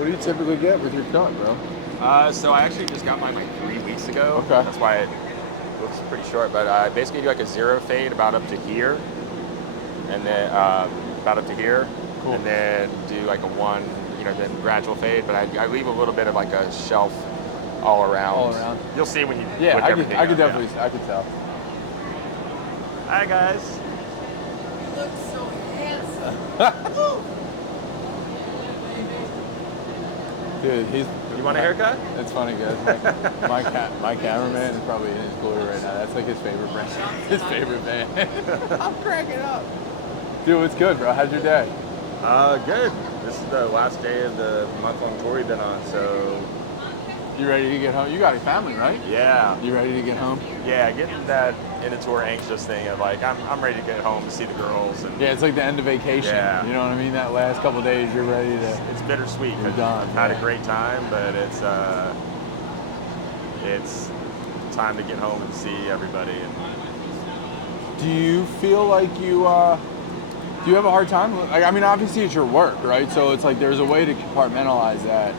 What do you typically get with your cut, bro? So I actually just got mine like 3 weeks ago. Okay. That's why it looks pretty short. But I basically do like a 0 fade about up to here, and then about up to here, Cool. and then do like a 1, then gradual fade. But I leave a little bit of like a shelf all around. All around. You'll see when you Yeah, look everything I could up, definitely, I could tell. Hi guys. You look so handsome. Dude, he's. You want a haircut? It's funny, guys. My cameraman is probably in his glory right now. That's like his favorite brand. His favorite band. I'm cracking up. Dude, what's good, bro? How's your day? Good. This is the last day of the month-long tour we've been on, so You ready to get home? You got a family, right? yeah. You ready to get home? Yeah, getting that in a tour anxious thing of like, I'm ready to get home to see the girls. And Yeah, it's like the end of vacation. Yeah. You know what I mean? That last couple of days, you're ready to. it's bittersweet. You're done, I've had yeah. a great time, but it's time to get home and see everybody. And Do you feel like you, do you have a hard time? Like, I mean, obviously it's your work, right? So it's like there's a way to compartmentalize that,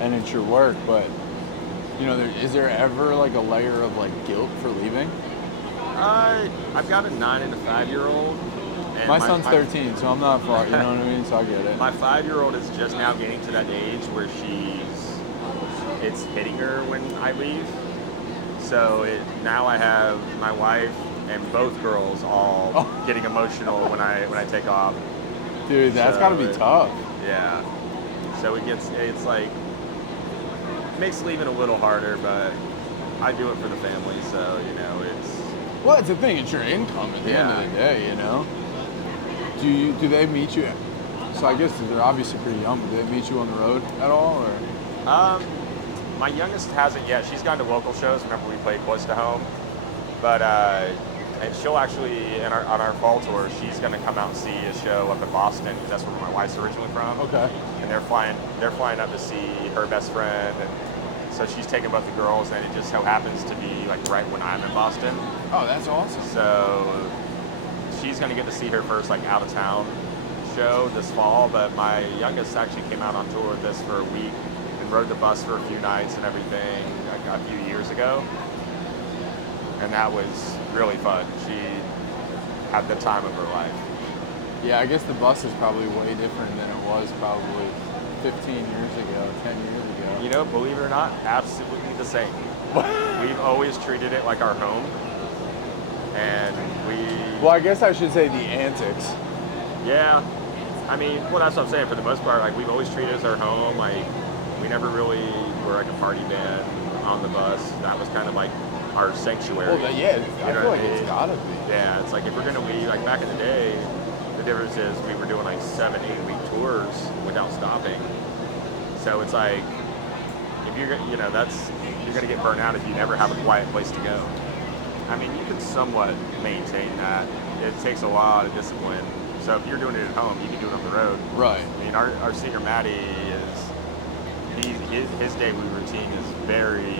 and it's your work. But is there ever like a layer of like guilt for leaving? I've got a 9 and a 5-year-old. And My son's 13, so I'm not far. You know what I mean? So I get it. My 5-year-old is just now getting to that age where it's hitting her when I leave. So now I have my wife and both girls all getting emotional when I take off. Dude, that's So got to be tough. Yeah. So it's like, it makes leaving a little harder, but I do it for the family, so it's. Well, it's the thing. It's your income at the end of the day, Do they meet you? So I guess they're obviously pretty young. But do they meet you on the road at all, or? My youngest hasn't yet. She's gone to local shows. Remember, we played close to home, but and she'll actually on our fall tour. She's going to come out and see a show up in Boston. That's where my wife's originally from. Okay. And they're flying up to see her best friend, and so she's taking both the girls. And it just so happens to be like right when I'm in Boston. Oh, that's awesome. So she's going to get to see her first like out of town show this fall. But my youngest actually came out on tour with us for a week and rode the bus for a few nights and everything a few years ago. And that was really fun. She had the time of her life. Yeah, I guess the bus is probably way different than it was probably 15 years ago, 10 years ago. Believe it or not, absolutely the same. We've always treated it like our home. And Well, I guess I should say the antics. Yeah. I mean, well, that's what I'm saying. For the most part, like, we've always treated it as our home. Like, we never really were like a party band on the bus. That was kind of like our sanctuary. Well, yeah, I feel like it's gotta be. Yeah, it's like if we're gonna leave, like back in the day, the difference is we were doing like 7-8 week tours without stopping. So it's like, if you're gonna get burnt out if you never have a quiet place to go. I mean, you can somewhat maintain that. It takes a lot of discipline. So if you're doing it at home, you can do it on the road. Right. I mean, our singer Matty his daily routine is very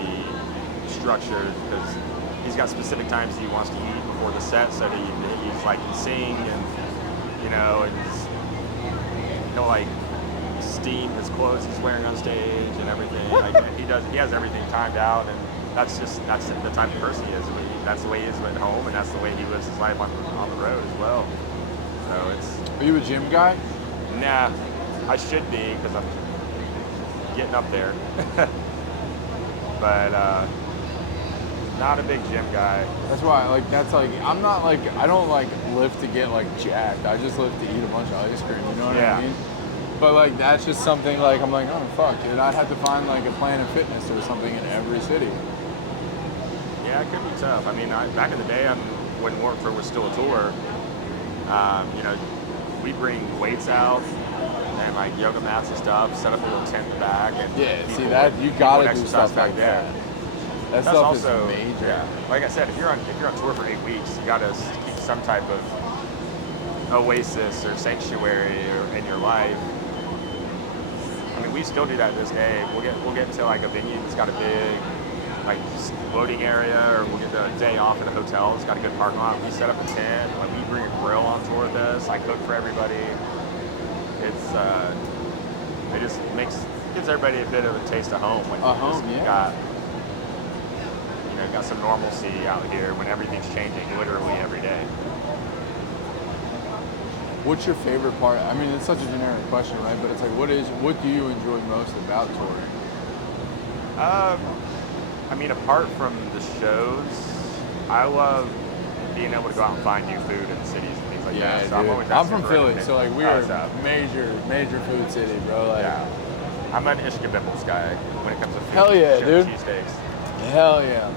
structured because he's got specific times he wants to eat before the set, so he's like can sing and and he'll like steam his clothes he's wearing on stage and everything. Like he has everything timed out, and that's the type of person he is. That's the way he is at home, and that's the way he lives his life on the road as well. So it's. Are you a gym guy? Nah, I should be because I'm getting up there, but not a big gym guy. That's why, I'm not like, I don't like lift to get like jacked. I just lift to eat a bunch of ice cream. You know what I mean? But like that's just something like I'm like, oh fuck, dude, I'd have to find like a Planet Fitness or something in every city. Yeah, it could be tough. I mean, back in the day, when Warped Tour was still a tour, we bring weights out and like yoga mats and stuff, set up a little tent in the back, and see that you gotta do stuff back like there. That That's stuff also is major. Yeah. Like I said, if you're on tour for 8 weeks, you gotta keep some type of oasis or sanctuary in your life. I mean, we still do that to this day. We'll get to like a venue that's got a big like loading area, or we'll get the day off in a hotel that's got a good parking lot. We set up a tent. Like we bring a grill on tour with us. I cook for everybody. It's it just makes gives everybody a bit of a taste of home when you got some normalcy out here when everything's changing literally every day. What's your favorite part? I mean, it's such a generic question, right? But it's like, what do you enjoy most about touring? I mean, apart from the shows, I love being able to go out and find new food in cities and things like that. So dude. I'm from Philly, so like we are major food city, bro. Like, yeah. I'm an Ishkabibbles guy when it comes to food. Hell yeah, dude. Cheesesteaks. Hell yeah.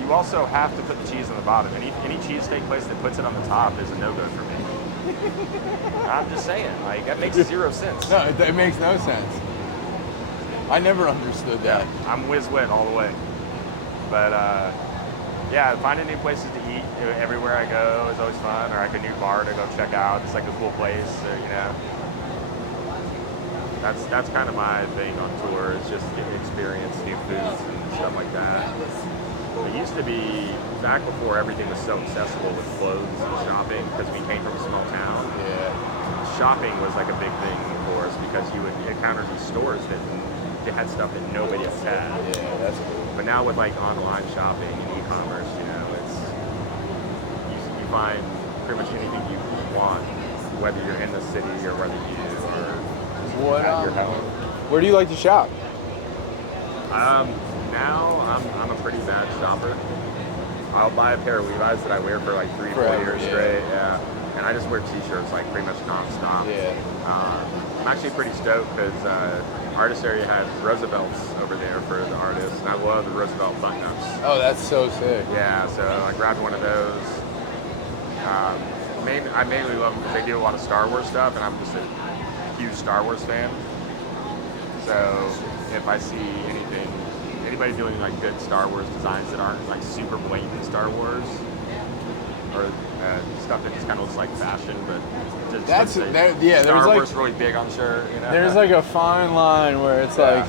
You also have to put the cheese on the bottom. Any cheesesteak place that puts it on the top is a no-go for me. I'm just saying, like, that makes 0 sense. No, it makes no sense. I never understood that. Yeah, I'm whiz-wit all the way. But, yeah, finding new places to eat everywhere I go is always fun, or like a new bar to go check out. It's like a cool place, you know. That's kind of my thing on tour, is just get to experience new foods and stuff like that. It used to be, back before everything was so accessible with clothes and shopping, because we came from a small town. Yeah. Shopping was like a big thing for us, because you would encounter these stores that had stuff that nobody else had. Yeah, that's cool. But now with like online shopping and e-commerce, you know, you find pretty much anything you want, whether you're in the city or whether you are at your home. Where do you like to shop? Now I'm a pretty bad shopper. I'll buy a pair of Levi's that I wear for like 3-4 years straight, yeah. And I just wear t-shirts like pretty much non-stop. Yeah. I'm actually pretty stoked because Artist Area had Roosevelt's over there for the artists, and I love the Roosevelt button-ups. Oh, that's so sick. Yeah, so I grabbed one of those. I mainly love them because they do a lot of Star Wars stuff, and I'm just a huge Star Wars fan. So if I see anybody doing like good Star Wars designs that aren't like super blatant Star Wars, or stuff that just kind of looks like fashion, but just Star Wars really big on shirt. You know? There's like a fine line where it's like,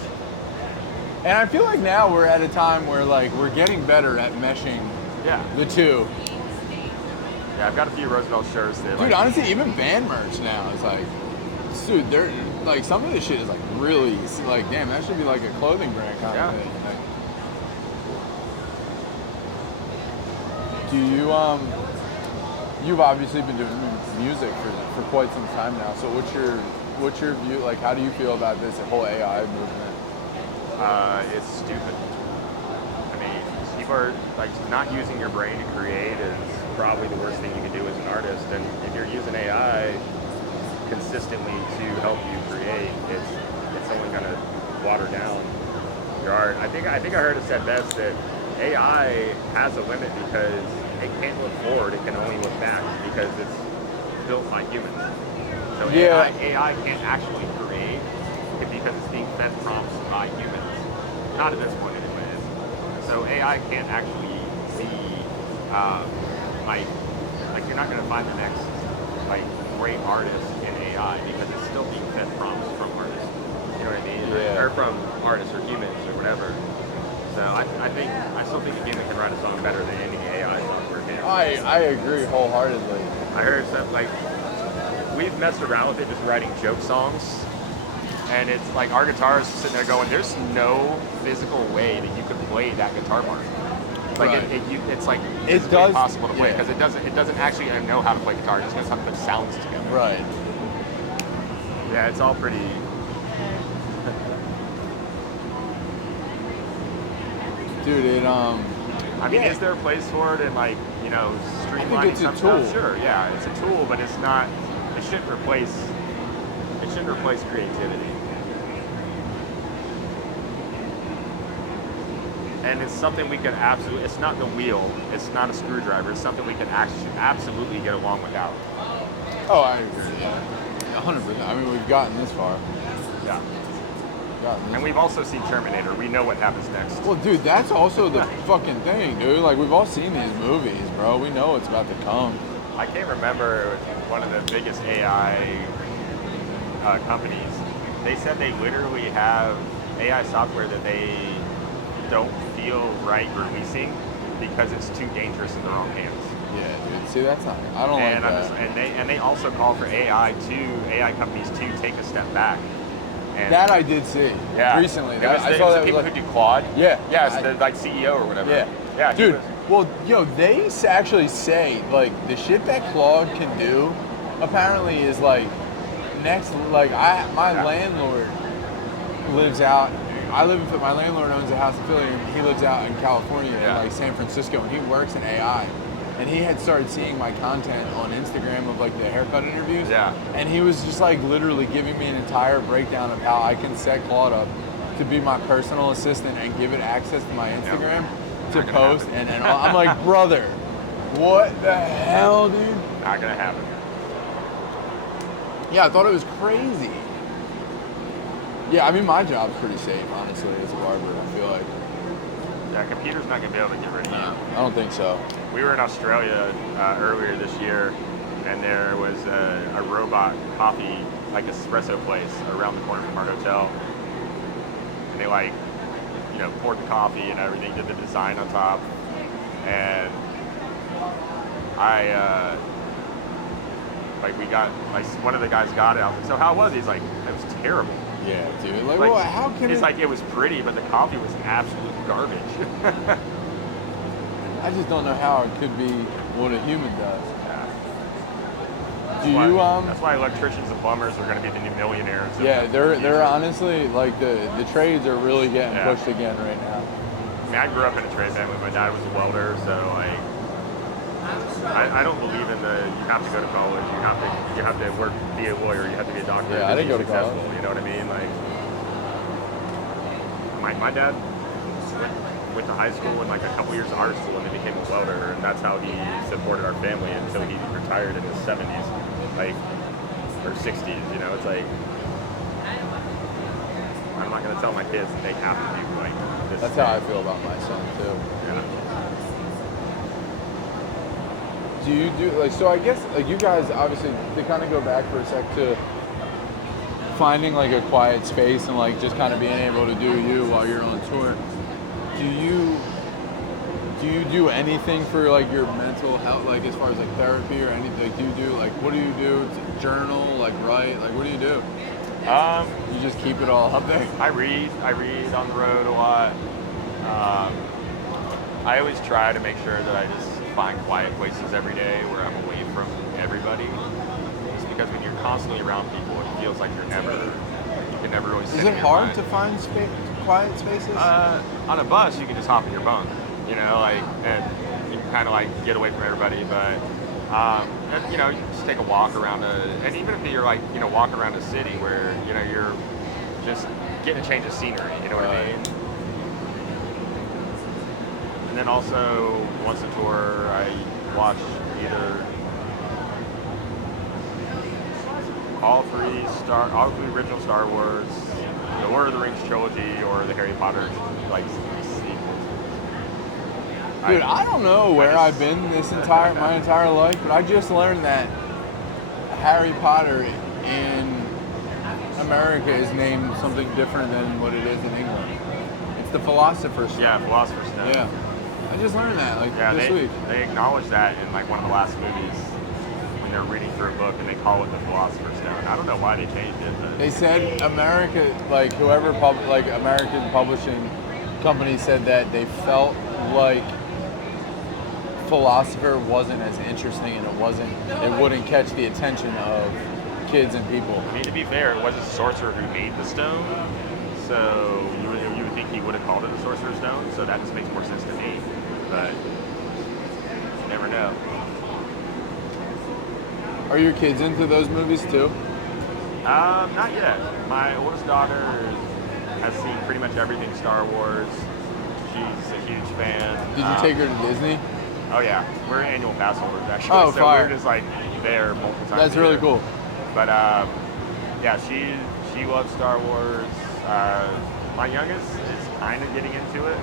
and I feel like now we're at a time where like we're getting better at meshing the two. Yeah, I've got a few Roosevelt shirts that. Dude, honestly, even band merch now is like, dude, they're like some of this shit is like really like, damn, that should be like a clothing brand kind of thing. Like, do you you've obviously been doing music for quite some time now. So what's your view? Like, how do you feel about this whole AI movement? It's stupid. I mean, people are like, not using your brain to create is probably the worst thing you can do as an artist. And if you're using AI consistently to help you create, it's only going to water down your art. I think I heard it said best that AI has a limit because it can't look forward, it can only look back because it's built by humans. So AI can't actually create because it's being fed prompts by humans. Not at this point anyways. So AI can't actually be like you're not going to find the next like great artist in AI because it's still being fed prompts from artists. You know what I mean? Yeah. Or from artists or humans or whatever. So I still think a human can write a song better than any AI software can. I agree wholeheartedly. I heard something like, we've messed around with it just writing joke songs, and it's like our guitarists are sitting there going, there's no physical way that you could play that guitar part. Like it's like it's impossible to play because it doesn't actually know how to play guitar. It just knows how to put sounds together. Right. Yeah, it's all pretty. Dude, I mean, is there a place for it in like, you know, streamlining some stuff? Sure, yeah, it's a tool, but it's not. It shouldn't replace creativity. And it's something we can absolutely. It's not the wheel. It's not a screwdriver. It's something we can absolutely get along without. Oh, I agree. Yeah, 100%. I mean, we've gotten this far. Yeah. And we've also seen Terminator. We know what happens next. Well, dude, that's also the fucking thing, dude. Like, we've all seen these movies, bro. We know what's about to come. I can't remember one of the biggest AI companies. They said they literally have AI software that they don't feel right releasing because it's too dangerous in the wrong hands. Yeah, dude. See, that's not. I don't And like that. and they also call for AI companies to take a step back. And That I did see. yeah, Recently. I I saw saw the that. people Was like, who do Claude. yeah. Yeah, it's the like CEO or whatever. Yeah. Yeah, he Dude. was- Well, they actually say like the shit that Claude can do, apparently is like next. Like my Yeah. landlord lives out. My landlord owns a house in Philly, and he lives out in California, in Yeah. like San Francisco, and he works in AI. And he had started seeing my content on Instagram of like the haircut interviews. Yeah. And he was just like literally giving me an entire breakdown of how I can set Claude up to be my personal assistant and give it access to my Instagram to Not gonna post. happen. And I'm like, brother, what the hell, dude? Not gonna happen. Yeah, I thought it was crazy. Yeah, I mean, my job's pretty safe, honestly, as a barber, I feel like. Yeah, computer's not gonna be able to get rid of you. I don't think so. We were in Australia earlier this year, and there was a robot coffee, like espresso place around the corner from our hotel. And they like, poured the coffee and everything, did the design on top. And one of the guys got it. I was like, so how was it? He's like, it was terrible. Yeah, dude. Like, well, how can He's it... like, it was pretty, but the coffee was absolute garbage. I just don't know how it could be what a human does. Yeah. Do you That's why electricians and plumbers are going to be the new millionaires. Yeah, they're honestly like the trades are really getting Yeah. pushed again right now. I mean, I grew up in a trade family. My dad was a welder, so like, I don't believe in you have to go to college, you have to work, be a lawyer, you have to be a doctor. Yeah, I didn't go to successful, college. You know what I mean? Like, my dad went to high school and like a couple years of art school, and then became a welder, and that's how he supported our family until he retired in his 70s, like, or 60s. It's like, I'm not gonna tell my kids that they have to do like this. That's how I feel about my son too. Yeah. Do you do like so? I guess like you guys obviously to kind of go back for a sec to finding like a quiet space and like just kind of being able to do you while you're on tour. Do you do anything for like your mental health, like as far as like therapy or anything? Like, do you do like what do you do? To journal, like write, like what do you do? You just keep it all up there. I read on the road a lot. I always try to make sure that I just find quiet places every day where I'm away from everybody. Just because when you're constantly around people, it feels like you can never really sit Is in it your hard mind. to find quiet spaces? On a bus, you can just hop in your bunk, and you can kind of like get away from everybody. But and, you just take a walk around and even if you're like, walk around a city where you're just getting a change of scenery. You know what I mean? And then also, once a tour, I watch either all three original Star Wars, the Lord of the Rings trilogy, or the Harry Potter like sequels. Dude, I don't know where I've been my entire life, but I just learned that Harry Potter in America is named something different than what it is in England. It's the Philosopher's Stone. Yeah, Philosopher's Stone. Yeah. I just learned that this week. They acknowledge that in like one of the last movies when they're reading through a book and they call it the Philosopher's Stone. I don't know why they changed it. But They said America, like American publishing company said that they felt like Philosopher wasn't as interesting and it wouldn't catch the attention of kids and people. I mean, to be fair, it was a sorcerer who made the stone, so you would think he would have called it the Sorcerer's Stone, so that just makes more sense to me. But you never know. Are your kids into those movies too? Not yet. My oldest daughter has seen pretty much everything Star Wars. She's a huge fan. Did you take her to Disney? Oh yeah, we're annual pass holders actually. Oh, so fire. we're just like there multiple times. That's a really year. cool. But yeah, she loves Star Wars. My youngest is kind of getting into it,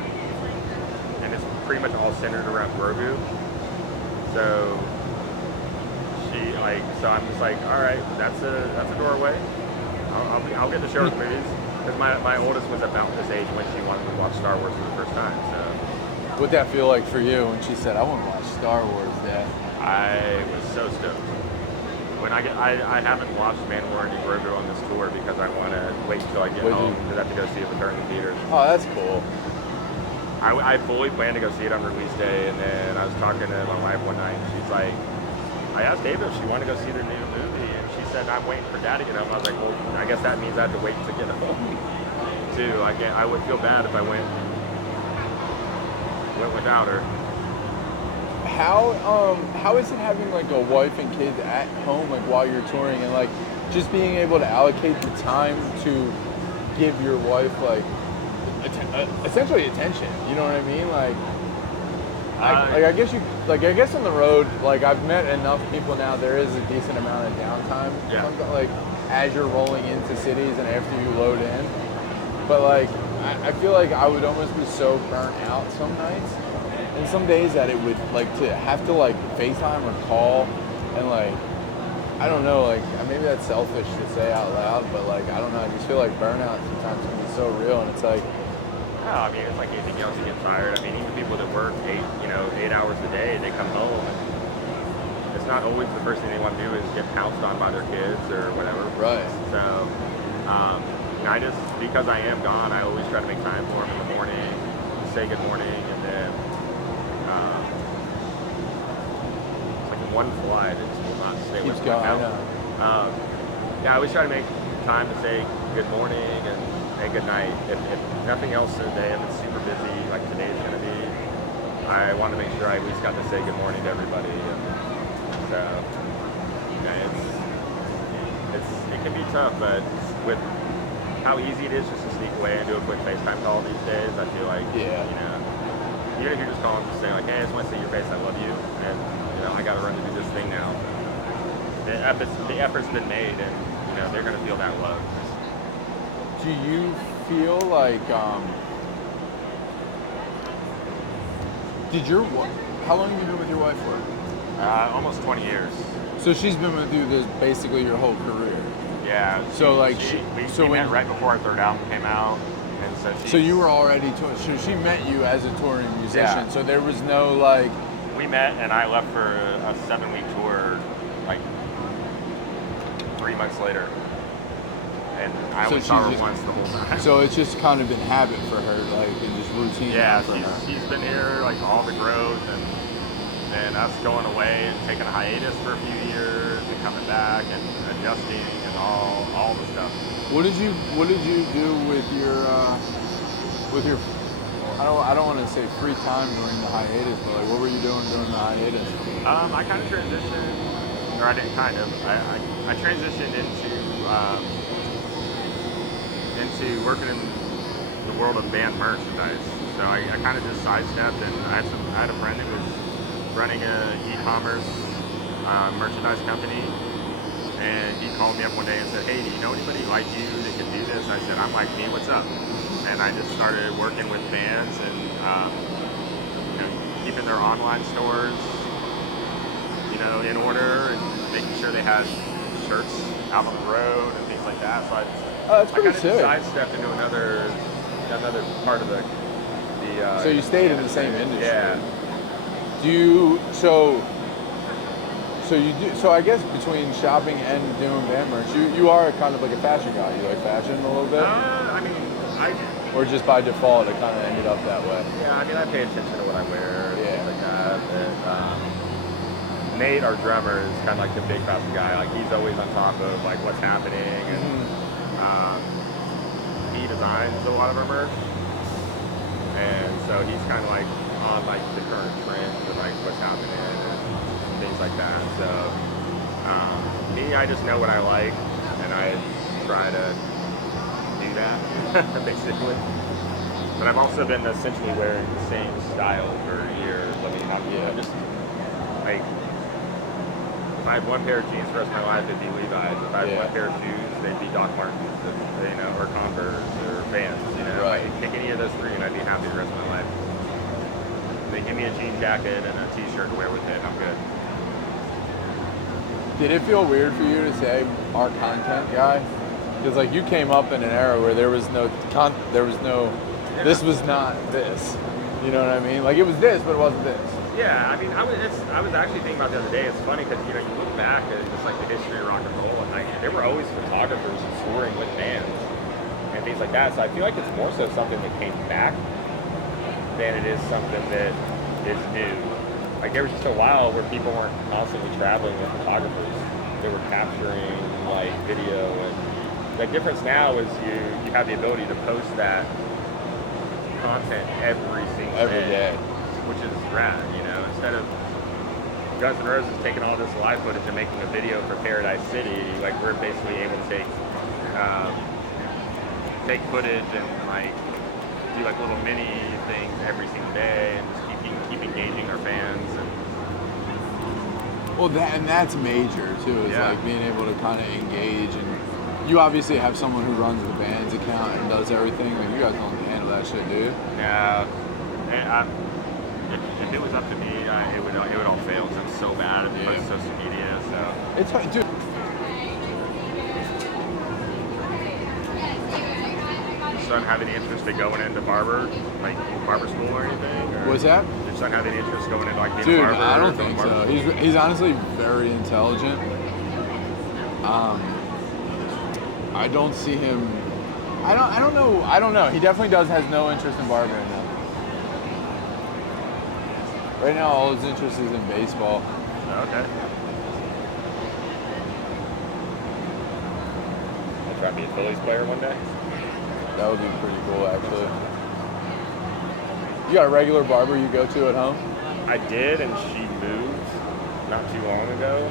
and it's pretty much all centered around Grogu. So so I'm just like, all right, that's a doorway. I'll get to show her the movies because my oldest was about this age when she wanted to watch Star Wars for the first time. So What'd that feel like for you when she said, "I want to watch Star Wars, Dad"? I was so stoked. When I haven't watched Mandalorian and Grogu on this tour because I want to wait until I get home because I have to go see it with her in the theaters. Oh, that's cool. I fully planned to go see it on release day, and then I was talking to my wife one night, and she's like, I asked David if she wanted to go see their new movie, and she said, I'm waiting for Dad to get home. I was like, well, I guess that means I have to wait to get home, too. I would feel bad if I went without her. How is it having like a wife and kids at home like while you're touring and like just being able to allocate the time to give your wife like essentially attention? You know what I mean? Like, I guess on the road, like I've met enough people now. There is a decent amount of downtime. Yeah. Like as you're rolling into cities and after you load in, but like I feel like I would almost be so burnt out some nights. And some days that it would like to have to like FaceTime or call and like I don't know, like maybe that's selfish to say out loud, but like I don't know, I just feel like burnout sometimes can be so real and it's like no, I mean it's like anything else, you get tired. I mean even people that work 8 hours a day, they come home and it's not always the first thing they want to do is get pounced on by their kids or whatever. Right. So I just because I am gone, I always try to make time for them in the morning, say good morning, and then it's like in one flight, it just will not stay with me. Yeah, I always try to make time to say good morning and good night. If nothing else in the day, if it's super busy, like today's going to be, I want to make sure I at least got to say good morning to everybody. And so, yeah, it can be tough, but with how easy it is just to sneak away and do a quick FaceTime call these days, I feel like, even if you're just calling to say like, hey, I just want to see your face, I love you, and I got to run to do this thing now. The effort's been made, and they're going to feel that love. do you feel like how long have you been with your wife for? Almost 20 years. So she's been with you this basically your whole career. Yeah. So like we met right before our third album came out, and so you were already so she met you as a touring musician. Yeah. So there was no like. We met and I left for a 7-week tour, like 3 months later, and I only saw her once the whole time. So it's just kind of been habit for her, like and just routine. Yeah, for her. she's been here, like all the growth and us going away and taking a hiatus for a few years and coming back and adjusting and all the stuff. What did you do with your I don't want to say free time during the hiatus, but like what were you doing during the hiatus? I kind of transitioned, or I didn't kind of. I transitioned into working in the world of band merchandise. So I kind of just sidestepped, and I had a friend who was running a e-commerce merchandise company, and he called me up one day and said, hey, do you know anybody like you that can do this? I said, I'm like me, what's up? And I just started working with bands and keeping their online stores in order and making sure they had shirts out on the road and things like that. So that's I pretty kind of sick. sidestepped into another part of the so you stayed in the same industry. Yeah. So I guess between shopping and doing band merch, you are kind of like a fashion guy. You like fashion a little bit? Or just by default, it kind of ended up that way? Yeah, I mean, I pay attention to what I wear, things like that. And, Nate, our drummer, is kind of like the big fashion guy. Like, he's always on top of, like, what's happening. And he designs a lot of our merch. And so he's kind of, like, on, like, the current trends and, like, what's happening and things like that. So, I just know what I like, and I try to do that, basically. But I've also been essentially wearing the same style for years. I mean, I'm just like, if I had one pair of jeans for the rest of my life, it'd be Levi's. If I had one pair of shoes, they'd be Doc Martens, or Converse, or Vans. Right. I could pick any of those three, and I'd be happy the rest of my life. They give me a jean jacket and a t-shirt to wear with it, I'm good. Did it feel weird for you to say our content guy? Because like you came up in an era where there was no this was not this. You know what I mean? Like it was this, but it wasn't this. Yeah, I mean, I was actually thinking about the other day. It's funny because you look back at just like the history of rock and roll, and like there were always photographers touring with bands and things like that. So I feel like it's more so something that came back than it is something that is new. Like there was just a while where people weren't constantly traveling with photographers; they were capturing like video, and the difference now is you have the ability to post that content every single day, which is rad. Instead of Guns N' Roses taking all this live footage and making a video for Paradise City, like we're basically able to take footage and like do like little mini things every single day and just keep engaging our fans. Well, that's major too. Is like being able to kind of engage, and you obviously have someone who runs the band's account and does everything. Like you guys don't handle that shit, do you? Yeah. If it was up to me, it would all fail because I'm so bad at social media. So it's fun, dude. Son have any interest in going into barber school or anything? Or what's that? Your son have any interest going into like being Dude, a barber? I don't think so. He's honestly very intelligent. I don't see him. I don't know. He definitely has no interest in barbering right now. Right now, all his interest is in baseball. Okay. I'll try to be a Phillies player one day. That would be pretty cool, actually. You got a regular barber you go to at home? I did, and she moved not too long ago.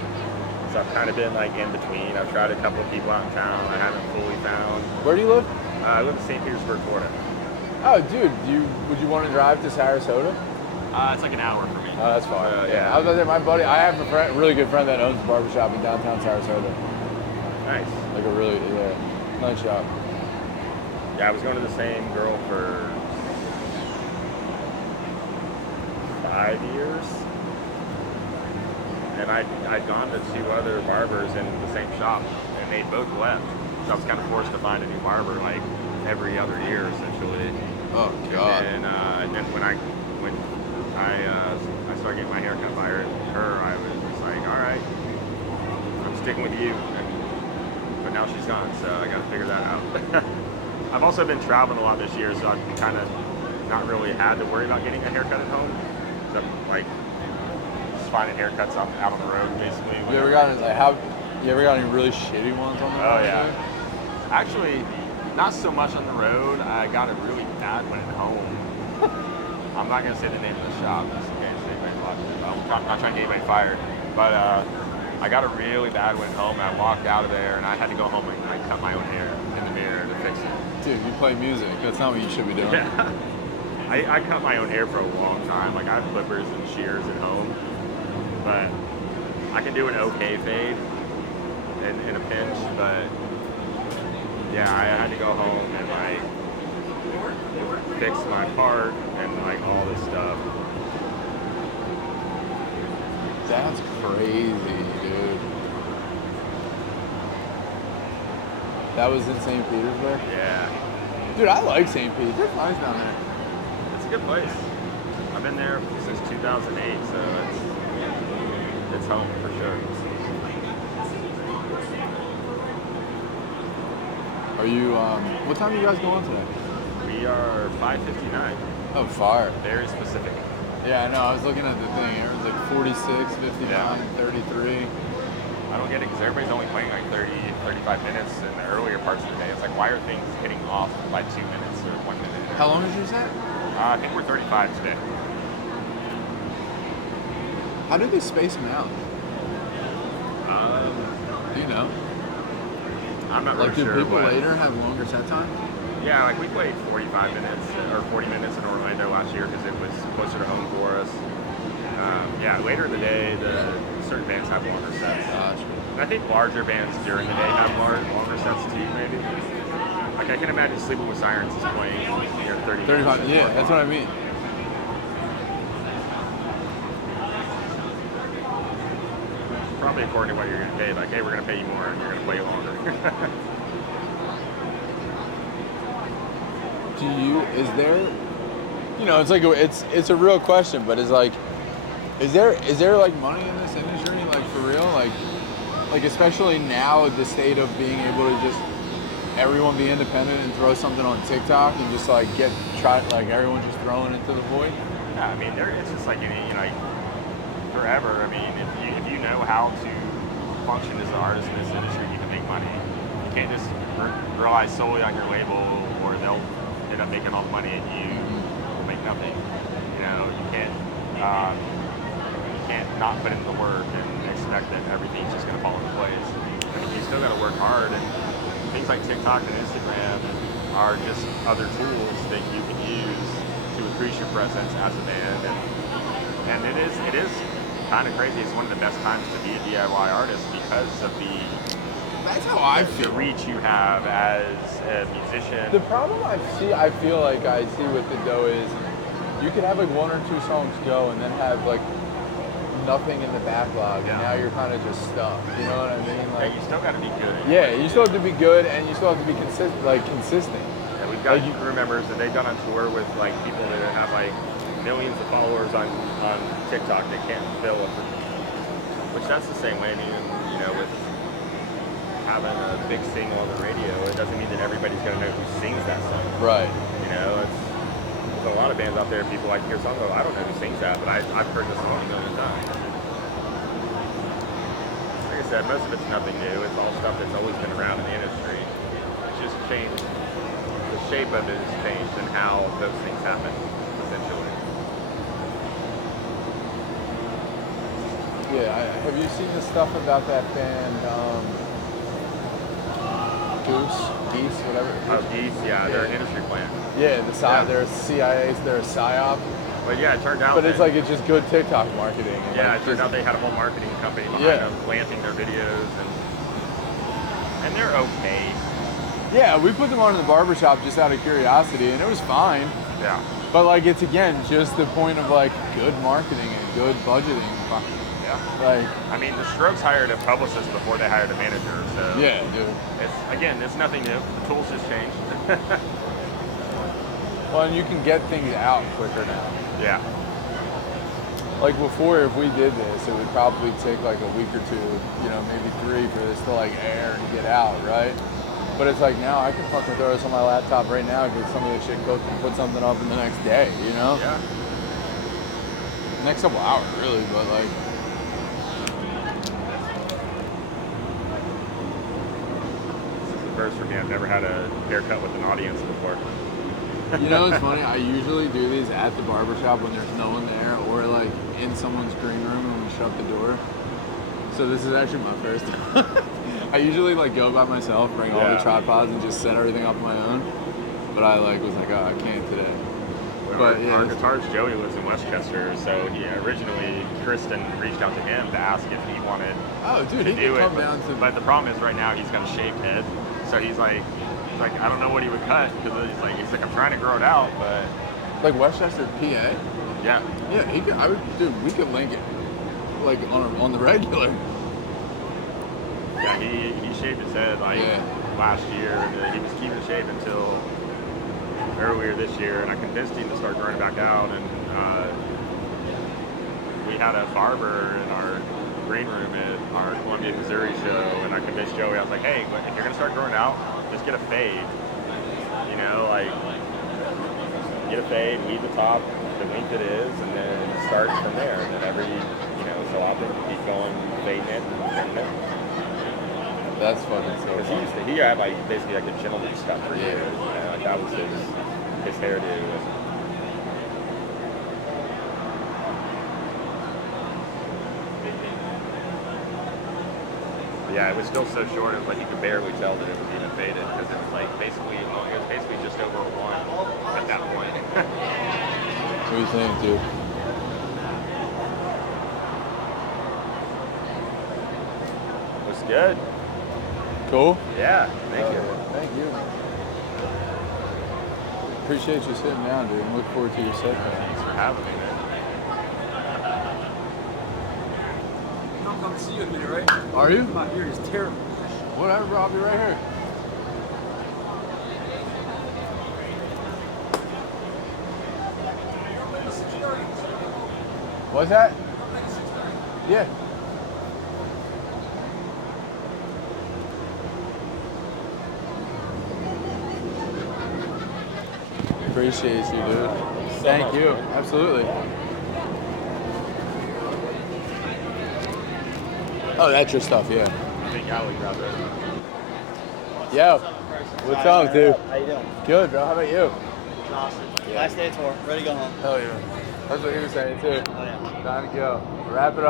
So I've kind of been like in between. I've tried a couple of people out in town I haven't fully found. Where do you live? I live in St. Petersburg, Florida. Oh, dude, would you want to drive to Sarasota? It's like an hour for me. Oh, that's far. Yeah. I was about to say, my buddy, I have a really good friend that owns a barbershop in downtown Sarasota. Nice. Like a really nice shop. Yeah, I was going to the same girl for 5 years. And I'd gone to 2 other barbers in the same shop, and they both left. So I was kind of forced to find a new barber like every other year, essentially. Oh, God. And then when I started getting my hair cut by her, I was just like, all right, I'm sticking with you. But now she's gone, so I got to figure that out. I've also been traveling a lot this year, so I've kind of not really had to worry about getting a haircut at home. So I'm like just finding haircuts out on the road, basically. You ever got any really shitty ones on the road? Oh yeah. Actually, not so much on the road. I got a really bad one at home. I'm not gonna say the name of the shop just in case anybody watches. I'm not trying to get anybody fired, but I got a really bad one at home. And I walked out of there, and I had to go home and I cut my own hair in the mirror to fix it. Dude, you play music. That's not what you should be doing. Yeah. I cut my own hair for a long time. Like I have clippers and shears at home, but I can do an okay fade in a pinch. But yeah, I had to go home and like fix my part and like all this stuff. That's crazy, dude. That was in St. Petersburg? Yeah. Dude, I like St. Pete. They're nice down there. It's a good place. I've been there since 2008, so it's home for sure. Are you, what time are you guys going today? We are 5:59. Oh, fire. Very specific. Yeah, I know. I was looking at the thing. It was like 46, 59, 33. I don't get it because everybody's only playing like 30, 35 minutes in the earlier parts of the day. It's like, why are things hitting off by 2 minutes or 1 minute? How long did you say? I think we're 35 today. How did they space them out? Do you know? I'm not like, really sure. Do people later have longer set time? Yeah, like we played 45 minutes or 40 minutes in Orlando last year because it was closer to home for us. Yeah, later in the day, certain bands have longer sets. Gosh. And I think larger bands during the day have longer sets too, maybe. Like I can imagine Sleeping with Sirens is playing 30 35, minutes. yeah, that's what I mean. Probably according to what you're going to pay. Like, hey, we're going to pay you more and you're going to play longer. you know, it's like it's a real question, but it's like, is there like money in this industry, like for real, like especially now the state of being able to just everyone be independent and throw something on TikTok and just like like everyone just throwing it to the void. Yeah, I mean, it's just like any, you know, like forever. I mean, if you know how to function as an artist in this industry, you can make money. You can't just rely solely on your label, or they'll end up making all the money and you will make nothing. You know, you can't not put in the work and expect that everything's just going to fall into place. I mean, you still got to work hard, and things like TikTok and Instagram are just other tools that you can use to increase your presence as a band, and it is kind of crazy. It's one of the best times to be a DIY artist because of That's how I feel. The reach you have as a musician. The problem I feel like I see with it though is you could have like 1 or 2 songs go and then have like nothing in the backlog, and now you're kind of just stuck. You know what I mean? Like, yeah, you still got to be good. Yeah, you still have to be good, and you still have to be consistent. Yeah, we've got crew members that they've done on tour with like people that have like millions of followers on TikTok. They can't fill a, which that's the same way. I mean, you know, with having a big single on the radio, it doesn't mean that everybody's going to know who sings that song. Right. You know, there's a lot of bands out there. People like hear songs, go, I don't know who sings that, but I've heard this song a million times. Like I said, most of it's nothing new. It's all stuff that's always been around in the industry. It's just changed. The shape of it has changed and how those things happen, essentially. Yeah, have you seen the stuff about that band, Geese, whatever? Oh, Geese, yeah, they're an industry plant. Yeah, they're CIA, they're a PSYOP. But yeah, it turned out But it's like, it's just good TikTok marketing. And yeah, like, it turned out they had a whole marketing company behind them, planting their videos, and they're okay. Yeah, we put them on in the barbershop just out of curiosity, and it was fine. Yeah. But like, it's again just the point of like good marketing and good budgeting. Yeah. Like, I mean, the Strokes hired a publicist before they hired a manager, so yeah, dude. It's nothing new. The tools just changed. Well, and you can get things out quicker now. Yeah. Like before, if we did this, it would probably take like a week or 2, you know, maybe 3 for this to like air and get out, right? But it's like now I can fucking throw this on my laptop right now, get some of this shit cooked and put something up in the next day, you know? Yeah. Next couple hours, really, but like. This is the first for me. I've never had a haircut with an audience before. You know, it's funny. I usually do these at the barbershop when there's no one there, or like in someone's green room when we shut the door. So this is actually my first time. I usually like go by myself, bring all the tripods, and just set everything up on my own. But I was like, oh, I can't today. But our guitarist Joey lives in Westchester, so originally Kristen reached out to him to ask if he wanted he do can it. come down to. But the problem is right now he's got a shaved head, so he's like I don't know what he would cut because he's like I'm trying to grow it out, but like Westchester, PA. Yeah. Yeah, he could. We could link it like on the regular. Yeah, he shaved his head last year, and he was keeping it shaved until earlier this year, and I convinced him to start growing it back out, and we had a barber in our green room at our Columbia, Missouri show, and I convinced Joey, I was like, hey, if you're going to start growing out, just get a fade, you know, like, get a fade, weed the top, the length it is, and then start from there, and then every, so often, keep going, fading it, and fading it. That's fucking so Because he had basically like a gentleman stuff for years. You know, like that was his hairdo. But yeah, it was still so short. It was like you could barely tell that it was even faded because it was basically just over a 1 at that point. What do you think, dude? Looks good. Cool? Yeah, thank you. Thank you. Appreciate you sitting down, dude, and look forward to your set. Thanks for having me, man. I'll come see you in a minute, right? Are you? My beard is terrible. Whatever, bro, I'll be right here. What's that? Yeah. Appreciate you, dude. Thank you. Absolutely. Oh, that's your stuff, yeah. I think I would grab it. Yo, what's up, dude? How you doing? Good, bro. How about you? Awesome. Yeah. Last day of tour. Ready to go home. Hell yeah. That's what he was saying too. Oh yeah. Time to go. Wrap it up.